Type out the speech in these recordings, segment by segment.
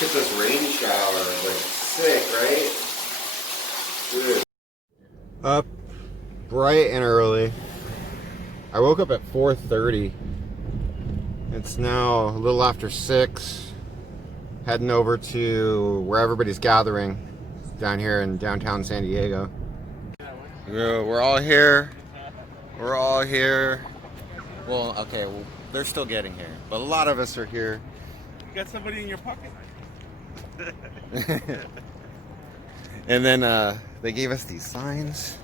Get this rain shower, like sick, right? Good. Up bright and early. I woke up at 4:30. It's now a little after 6. Heading over to where everybody's gathering down here in downtown San Diego. We're all here. We're all here. Well, okay, well, they're still getting here, but a lot of us are here. You got somebody in your pocket. And then they gave us these signs.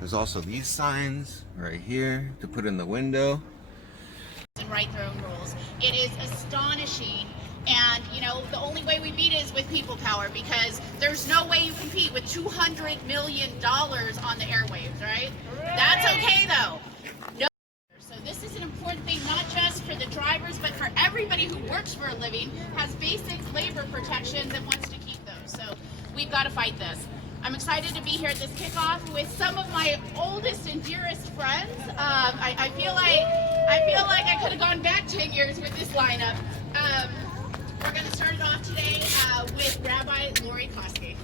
There's also these signs right here to put in the window. And write their own rules. It is astonishing, and you know the only way we beat it is with people power, because there's no way you compete with $200 million on the airwaves, right? That's okay though. No. So this is an important thing, not just for the drivers, but for everybody who works for a living, has basic labor protections and wants to keep those. So we've got to fight this. I'm excited to be here at this kickoff with some of my oldest and dearest friends. I feel like I could have gone back 10 years with this lineup. We're going to start it off today with Rabbi Lori Koski.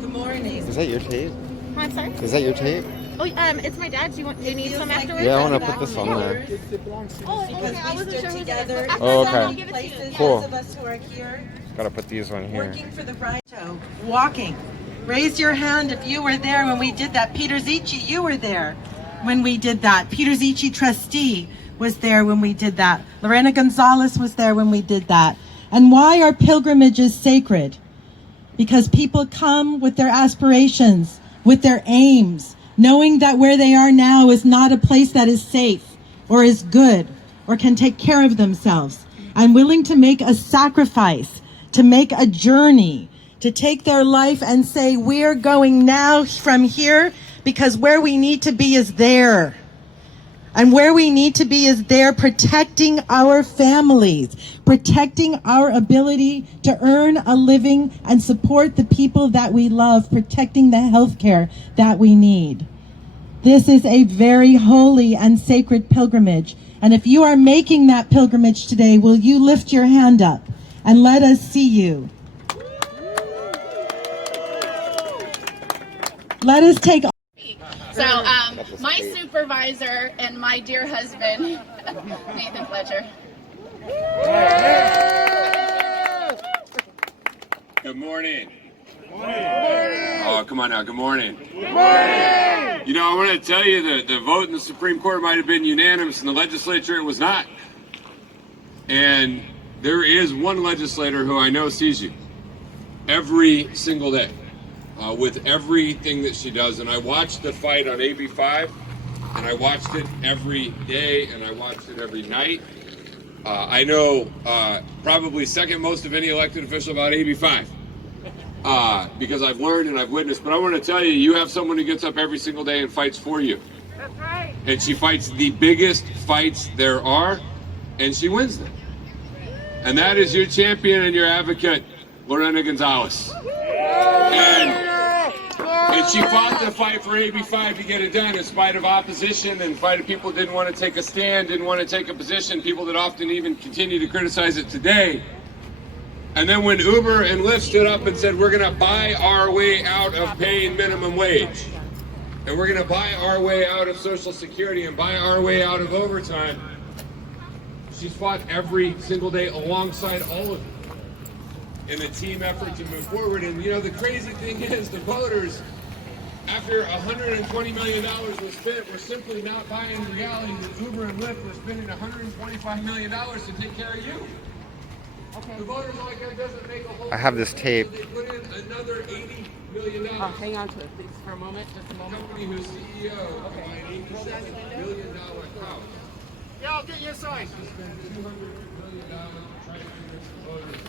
Good morning. Is that your tape? I'm sorry? Is that your tape? Oh, it's my dad's. Do you need some afterwards? Yeah, I want to put this on there. Oh, Because okay. I we wasn't stood sure who together. Oh, okay. I'll give it to you. Places, Cool. those of us who are here, Gotta put these on here. working for the right. Walking. Raise your hand if you were there when we did that. Peter Zicci, you were there when we did that. Peter Zicci, trustee, was there when we did that. Lorena Gonzalez was there when we did that. And why are pilgrimages sacred? Because people come with their aspirations, with their aims, knowing that where they are now is not a place that is safe or is good or can take care of themselves. I'm willing to make a sacrifice, to make a journey, to take their life and say, we're going now from here because where we need to be is there. And where we need to be is there, protecting our families, protecting our ability to earn a living and support the people that we love, protecting the health care that we need. This is a very holy and sacred pilgrimage. And if you are making that pilgrimage today, will you lift your hand up and let us see you? Let us take. So, my supervisor and my dear husband, Nathan Fletcher. Good morning. Oh, come on now. Good morning. Good morning. You know, I want to tell you that the vote in the Supreme Court might have been unanimous. In the legislature, it was not. And there is one legislator who I know sees you every single day. With everything that she does. And I watched the fight on AB 5, and I watched it every day, and I watched it every night. I know probably second most of any elected official about AB 5 because I've learned and I've witnessed. But I want to tell you, you have someone who gets up every single day and fights for you. That's right. And she fights the biggest fights there are, and she wins them. And that is your champion and your advocate, Lorena Gonzalez. And she fought the fight for AB 5 to get it done in spite of opposition, and in spite of people didn't want to take a stand, didn't want to take a position, people that often even continue to criticize it today. And then when Uber and Lyft stood up and said, we're going to buy our way out of paying minimum wage, and we're going to buy our way out of Social Security and buy our way out of overtime, she's fought every single day alongside all of you in a team effort to move forward. And you know, the crazy thing is the voters, after $120 million was spent, we're simply not buying the reality that Uber and Lyft were spending $125 million to take care of you. Okay. The voters are like, that doesn't make a whole. I have this tape. So they put in another $80 million. Hang on to it, please, for a moment. Just a The moment. company whose CEO of an $87 billion house. Yeah, I'll get you a sign. To spend $200 million to try to convince the voters.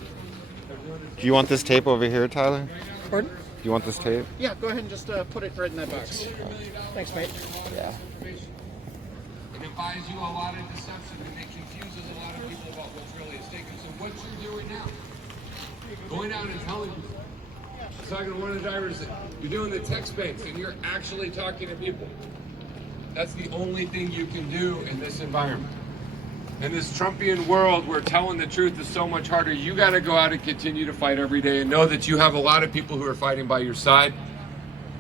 Do you want this tape over here, Tyler? Pardon? Do you want this tape? Yeah, go ahead and just put it right in that box. Thanks, mate. Yeah. And it buys you a lot of deception, and it confuses a lot of people about what's really at stake. And so what you're doing now, going out and telling people I was talking to one of the drivers, you're doing the text banks and you're actually talking to people. That's the only thing you can do in this environment. In this Trumpian world where telling the truth is so much harder, you got to go out and continue to fight every day and know that you have a lot of people who are fighting by your side.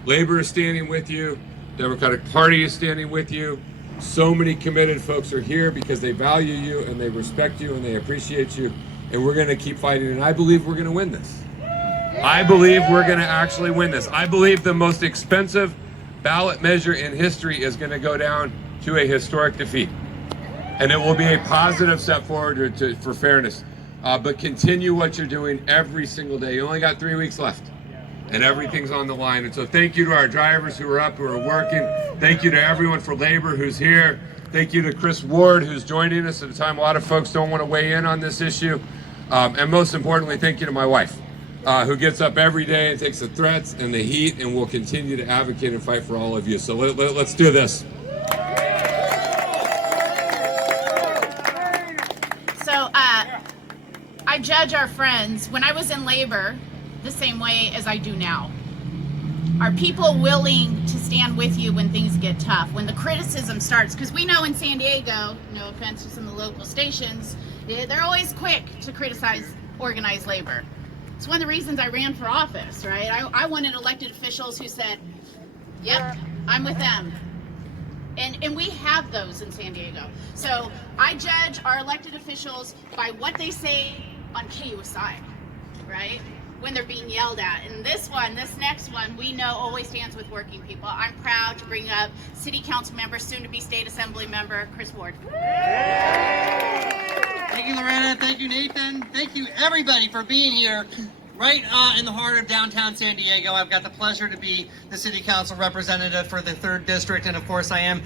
Labor is standing with you. Democratic Party is standing with you. So many committed folks are here because they value you and they respect you and they appreciate you. And we're going to keep fighting. And I believe we're going to win this. I believe we're going to actually win this. I believe the most expensive ballot measure in history is going to go down to a historic defeat. And it will be a positive step forward for fairness. But continue what you're doing every single day. You only got 3 weeks left. And everything's on the line. And so thank you to our drivers who are up, who are working. Thank you to everyone for labor who's here. Thank you to Chris Ward, who's joining us at a time a lot of folks don't want to weigh in on this issue. And most importantly, thank you to my wife, who gets up every day and takes the threats and the heat and will continue to advocate and fight for all of you. So let's do this. So I judge our friends when I was in labor the same way as I do now. Are people willing to stand with you when things get tough, when the criticism starts? Because we know in San Diego, no offense to some of the local stations, they're always quick to criticize organized labor. It's one of the reasons I ran for office, right? I wanted elected officials who said, yep, I'm with them. And we have those in San Diego. So I judge our elected officials by what they say on KUSI, right? When they're being yelled at. And this next one, we know always stands with working people. I'm proud to bring up City Council member, soon to be State Assembly member, Chris Ward. Thank you, Lorena. Thank you, Nathan. Thank you, everybody, for being here right in the heart of downtown San Diego. I've got the pleasure to be the City Council representative for the 3rd District, and of course I am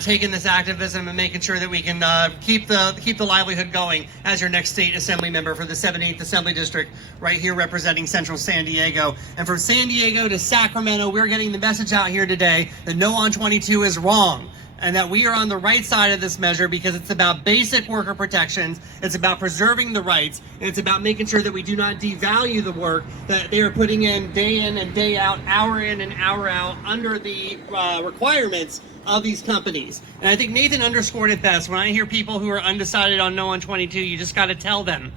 taking this activism and making sure that we can keep the livelihood going as your next State Assembly member for the 78th Assembly District, right here representing Central San Diego. And from San Diego to Sacramento, we're getting the message out here today that No on 22 is wrong, and that we are on the right side of this measure because it's about basic worker protections, it's about preserving the rights, and it's about making sure that we do not devalue the work that they are putting in and day out, hour in and hour out, under the requirements of these companies. And I think Nathan underscored it best. When I hear people who are undecided on No on 22, you just got to tell them,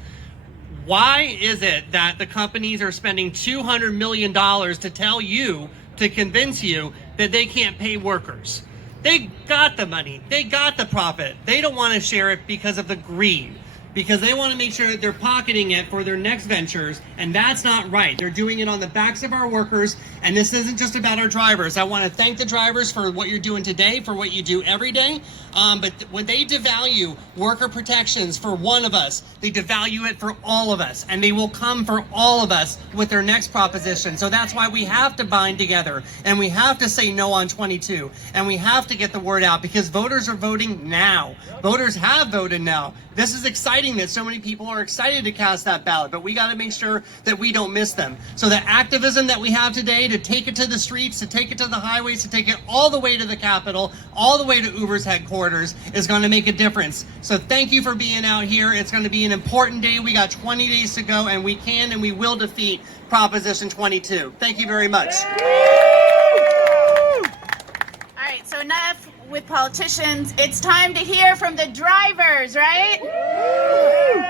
why is it that the companies are spending $200 million to tell you, to convince you that they can't pay workers? They got the money. They got the profit. They don't want to share it because of the greed, because they want to make sure that they're pocketing it for their next ventures, and that's not right. They're doing it on the backs of our workers, and this isn't just about our drivers. I want to thank the drivers for what you're doing today, for what you do every day, but when they devalue worker protections for one of us, they devalue it for all of us, and they will come for all of us with their next proposition. So that's why we have to bind together, and we have to say no on 22, and we have to get the word out, because voters are voting now. Voters have voted now. This is exciting that so many people are excited to cast that ballot, but we got to make sure that we don't miss them. So the activism that we have today, to take it to the streets, to take it to the highways, to take it all the way to the Capitol, all the way to Uber's headquarters, is going to make a difference. So thank you for being out here. It's going to be an important day. We got 20 days to go, and we can and we will defeat Proposition 22. Thank you very much. All right, so enough with politicians. It's time to hear from the drivers, right?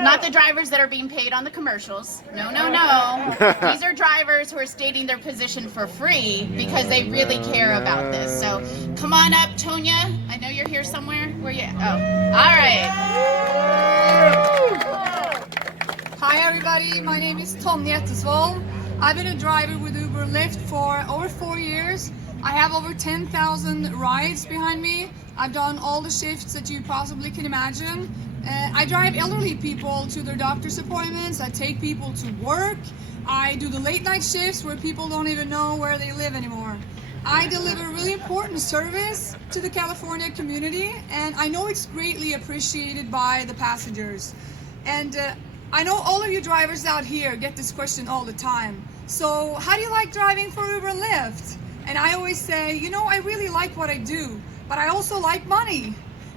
Not the drivers that are being paid on the commercials. No, no, no. These are drivers who are stating their position for free because they really care about this. So come on up, Tonya. I know you're here somewhere. Where you at? Oh, all right. Hi everybody, my name is Tonya Ettesvold. I've been a driver with Uber and Lyft for over 4 years. I have over 10,000 rides behind me. I've done all the shifts that you possibly can imagine. I drive elderly people to their doctor's appointments. I take people to work. I do the late night shifts where people don't even know where they live anymore. I deliver really important service to the California community, and I know it's greatly appreciated by the passengers. And I know all of you drivers out here get this question all the time. So how do you like driving for Uber and Lyft? And I always say, you know, I really like what I do, but I also like money.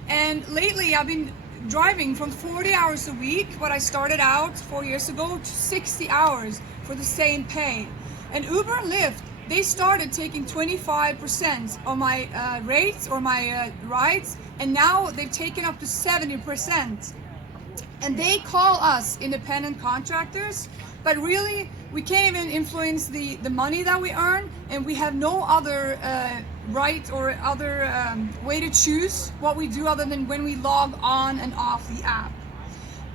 And lately I've been driving from 40 hours a week, what I started out 4 years ago, to 60 hours for the same pay. And Uber and Lyft, they started taking 25% of my rates or my rides, and now they've taken up to 70%. And they call us independent contractors, but really we can't even influence the money that we earn, and we have no other right or other way to choose what we do other than when we log on and off the app.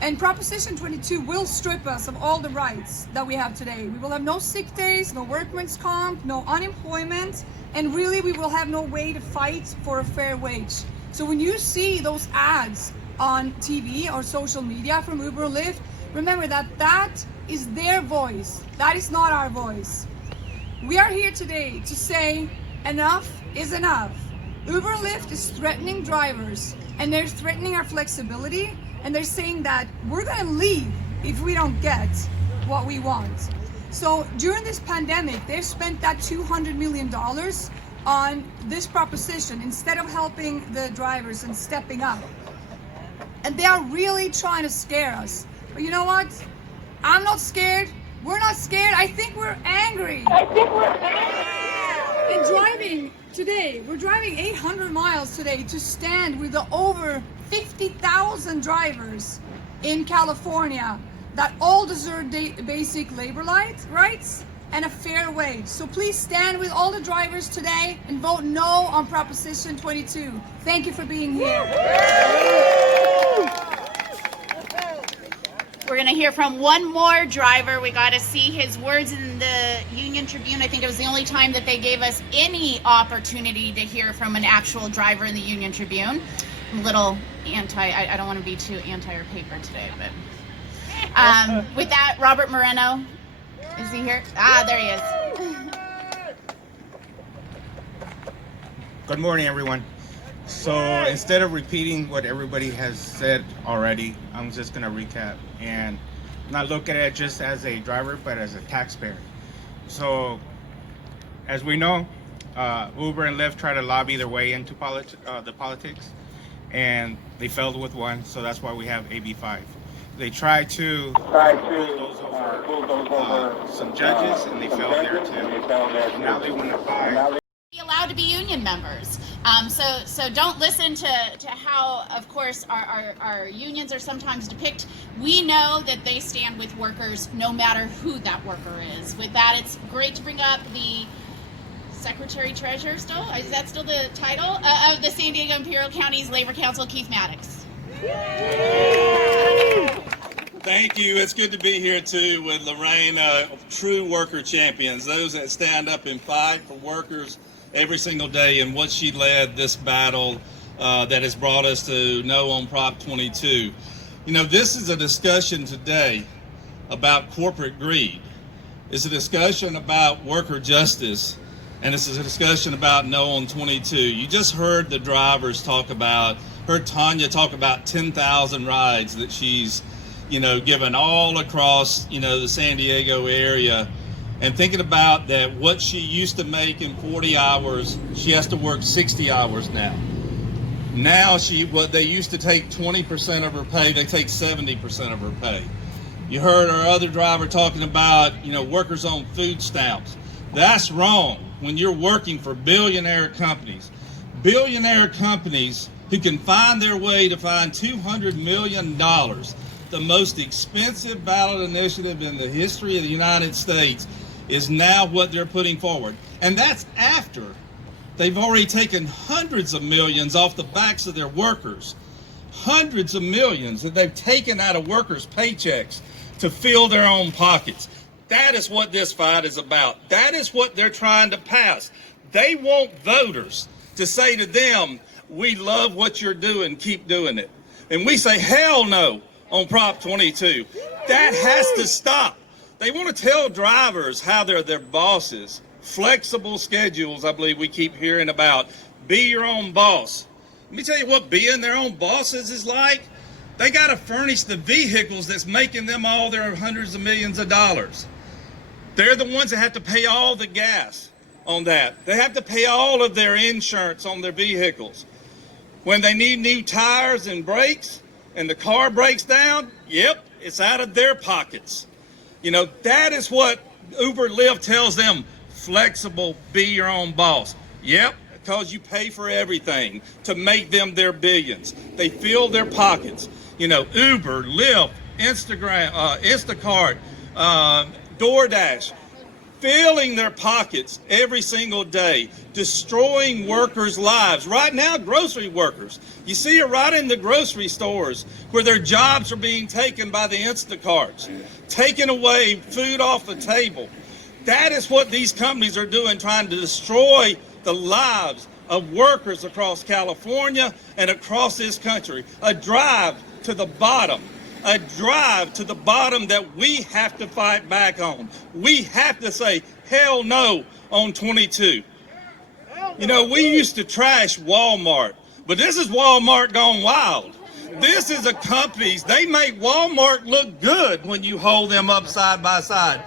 And Proposition 22 will strip us of all the rights that we have today. We will have no sick days, no workman's comp, no unemployment, and really we will have no way to fight for a fair wage. So when you see those ads on TV or social media from Uber and Lyft, remember that that is their voice. That is not our voice. We are here today to say enough is enough. Uber and Lyft is threatening drivers, and they're threatening our flexibility, and they're saying that we're gonna leave if we don't get what we want. So during this pandemic, they've spent that $200 million on this proposition instead of helping the drivers and stepping up. And they are really trying to scare us. But you know what? I'm not scared. We're not scared. I think we're angry. In driving today, we're driving 800 miles today to stand with the over 50,000 drivers in California that all deserve basic labor rights and a fair wage. So please stand with all the drivers today and vote no on Proposition 22. Thank you for being here. We're going to hear from one more driver. We got to see his words in the Union Tribune. I think it was the only time that they gave us any opportunity to hear from an actual driver in the Union Tribune. I'm a little I don't want to be too anti our paper today, but with that, Robert Moreno, is he here? Ah, there he is. Good morning, everyone. So instead of repeating what everybody has said already, I'm just going to recap and not look at it just as a driver, but as a taxpayer. So as we know, Uber and Lyft try to lobby their way into the politics, and they failed with one, so that's why we have AB5. They tried to bulldoze over some judges, and they failed there too. Now they want to buy. Be allowed to be union members. So don't listen to how, of course, our unions are sometimes depicted. We know that they stand with workers no matter who that worker is. With that, it's great to bring up the Secretary Treasurer still? Is that still the title? Of the San Diego Imperial County's Labor Council, Keith Maddox. Thank you. It's good to be here too with Lorena, true worker champions, those that stand up and fight for workers every single day, and what she led this battle that has brought us to no on Prop 22. You know, this is a discussion today about corporate greed. It's a discussion about worker justice, and it's a discussion about no on 22. You just heard the drivers talk about, heard Tanya talk about 10,000 rides that she's, given all across, the San Diego area. And thinking about that, what she used to make in 40 hours, she has to work 60 hours now. Now what they used to take 20% of her pay, they take 70% of her pay. You heard our other driver talking about, workers on food stamps. That's wrong when you're working for billionaire companies who can find their way to find $200 million, the most expensive ballot initiative in the history of the United States, is now what they're putting forward. And that's after they've already taken hundreds of millions off the backs of their workers. Hundreds of millions that they've taken out of workers' paychecks to fill their own pockets. That is what this fight is about. That is what they're trying to pass. They want voters to say to them, we love what you're doing, keep doing it. And we say, hell no on Prop 22. That has to stop. They want to tell drivers how they're their bosses. Flexible schedules, I believe we keep hearing about. Be your own boss. Let me tell you what being their own bosses is like. They got to furnish the vehicles that's making them all their hundreds of millions of dollars. They're the ones that have to pay all the gas on that. They have to pay all of their insurance on their vehicles. When they need new tires and brakes and the car breaks down, yep, it's out of their pockets. That is what Uber, Lyft tells them, flexible, be your own boss. Yep, because you pay for everything to make them their billions. They fill their pockets. You know, Uber, Lyft, Instacart, DoorDash, filling their pockets every single day, destroying workers' lives. Right now, grocery workers, you see it right in the grocery stores where their jobs are being taken by the Instacarts, taking away food off the table. That is what these companies are doing, trying to destroy the lives of workers across California and across this country. A drive to the bottom. A drive to the bottom that we have to fight back on. We have to say, hell no on 22. You know, we used to trash Walmart, but this is Walmart gone wild. This is a company, they make Walmart look good when you hold them up side by side.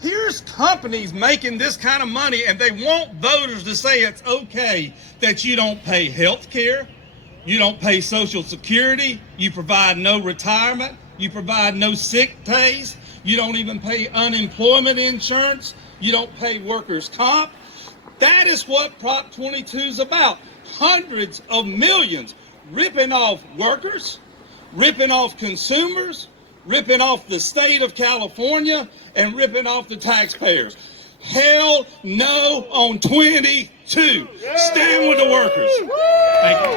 Here's companies making this kind of money, and they want voters to say it's okay that you don't pay health care, you don't pay Social Security, you provide no retirement, you provide no sick pays, you don't even pay unemployment insurance, you don't pay workers' comp. That is what Prop 22 is about. Hundreds of millions ripping off workers, ripping off consumers, ripping off the state of California, and ripping off the taxpayers. Hell no on 22. Stand with the workers. Thank you.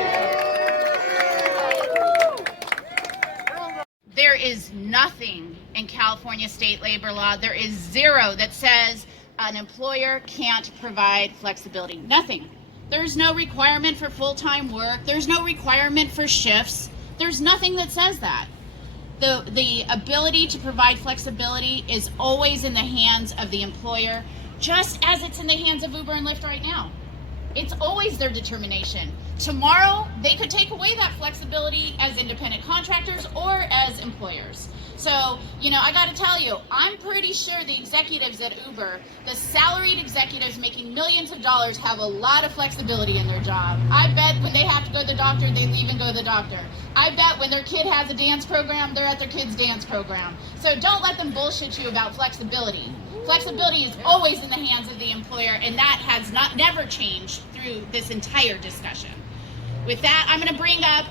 There is nothing in California state labor law, there is zero that says an employer can't provide flexibility. Nothing. There's no requirement for full-time work. There's no requirement for shifts. There's nothing that says that. The ability to provide flexibility is always in the hands of the employer, just as it's in the hands of Uber and Lyft right now. It's always their determination. Tomorrow, they could take away that flexibility as independent contractors or as employers. So, you know, I gotta tell you, I'm pretty sure the executives at Uber, the salaried executives making millions of dollars, have a lot of flexibility in their job. I bet when they have to go to the doctor, they leave and go to the doctor. I bet when their kid has a dance program, they're at their kid's dance program. So don't let them bullshit you about flexibility. Flexibility is always in the hands of the employer, and that has never changed through this entire discussion. With that, I'm going to bring up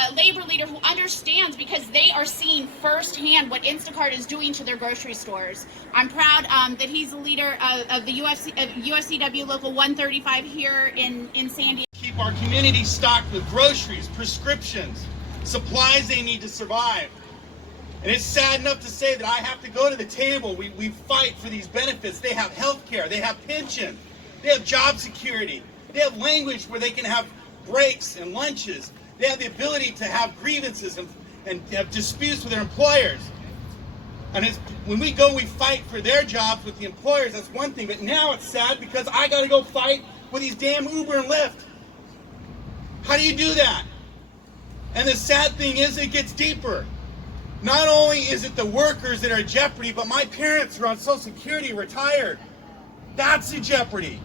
a labor leader who understands, because they are seeing firsthand what Instacart is doing to their grocery stores. I'm proud that he's the leader of the UFCW Local 135 here in San Diego. Keep our community stocked with groceries, prescriptions, supplies they need to survive. And it's sad enough to say that I have to go to the table. We fight for these benefits. They have health care, they have pension, they have job security, they have language where they can have breaks and lunches. They have the ability to have grievances and have disputes with their employers. And when we go, we fight for their jobs with the employers, that's one thing. But now it's sad because I got to go fight with these damn Uber and Lyft. How do you do that? And the sad thing is, it gets deeper. Not only is it the workers that are in jeopardy, but my parents are on Social Security, retired. That's in jeopardy.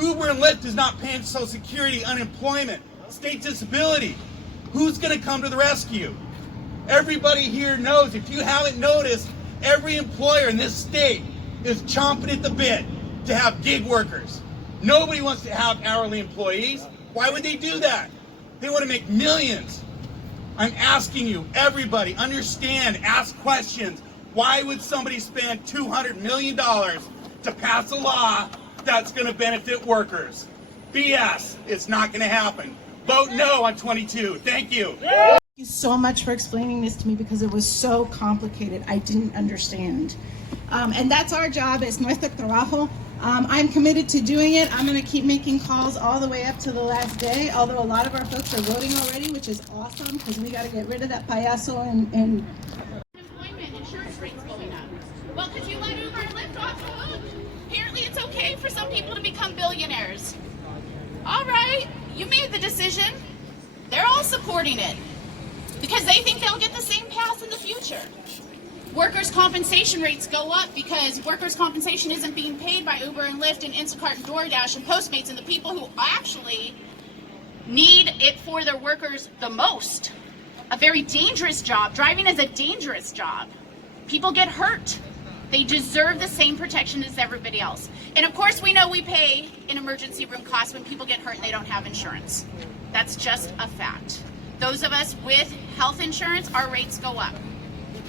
Uber and Lyft is not paying Social Security, unemployment, state disability. Who's going to come to the rescue? Everybody here knows, if you haven't noticed, every employer in this state is chomping at the bit to have gig workers. Nobody wants to have hourly employees. Why would they do that? They want to make millions. I'm asking you, everybody, understand, ask questions. Why would somebody spend $200 million to pass a law that's going to benefit workers? BS. It's not going to happen. Vote no on 22. Thank you. Thank you so much for explaining this to me, because it was so complicated. I didn't understand. And that's our job. Es nuestro trabajo. I'm committed to doing it. I'm going to keep making calls all the way up to the last day, although a lot of our folks are voting already, which is awesome, because we got to get rid of that payaso and Unemployment insurance rates going up. Well, because you let Uber and Lyft off the hook. Apparently it's okay for some people to become billionaires. All right, you made the decision. They're all supporting it because they think they'll get the same pass in the future. Workers' compensation rates go up because workers' compensation isn't being paid by Uber and Lyft and Instacart and DoorDash and Postmates and the people who actually need it for their workers the most. A very dangerous job. Driving is a dangerous job. People get hurt. They deserve the same protection as everybody else. And of course, we know we pay in emergency room costs when people get hurt and they don't have insurance. That's just a fact. Those of us with health insurance, our rates go up.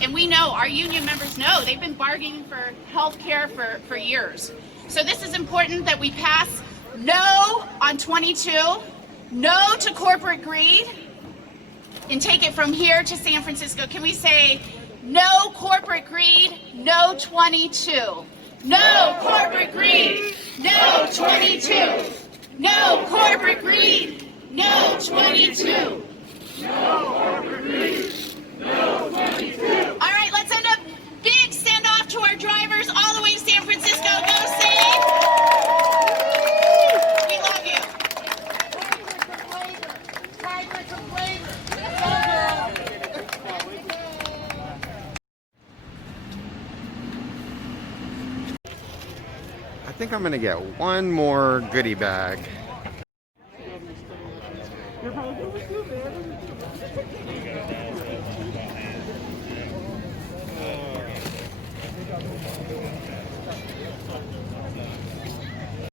And we know, our union members know, they've been bargaining for health care for years. So this is important that we pass no on 22, no to corporate greed, and take it from here to San Francisco. Can we say, no corporate greed, no 22. No corporate greed, no 22. No corporate greed, no 22. No corporate greed, no 22. All right, let's send a big send off to our drivers all the way to San Francisco. Go safe. We love you. I think I'm gonna get one more goodie bag.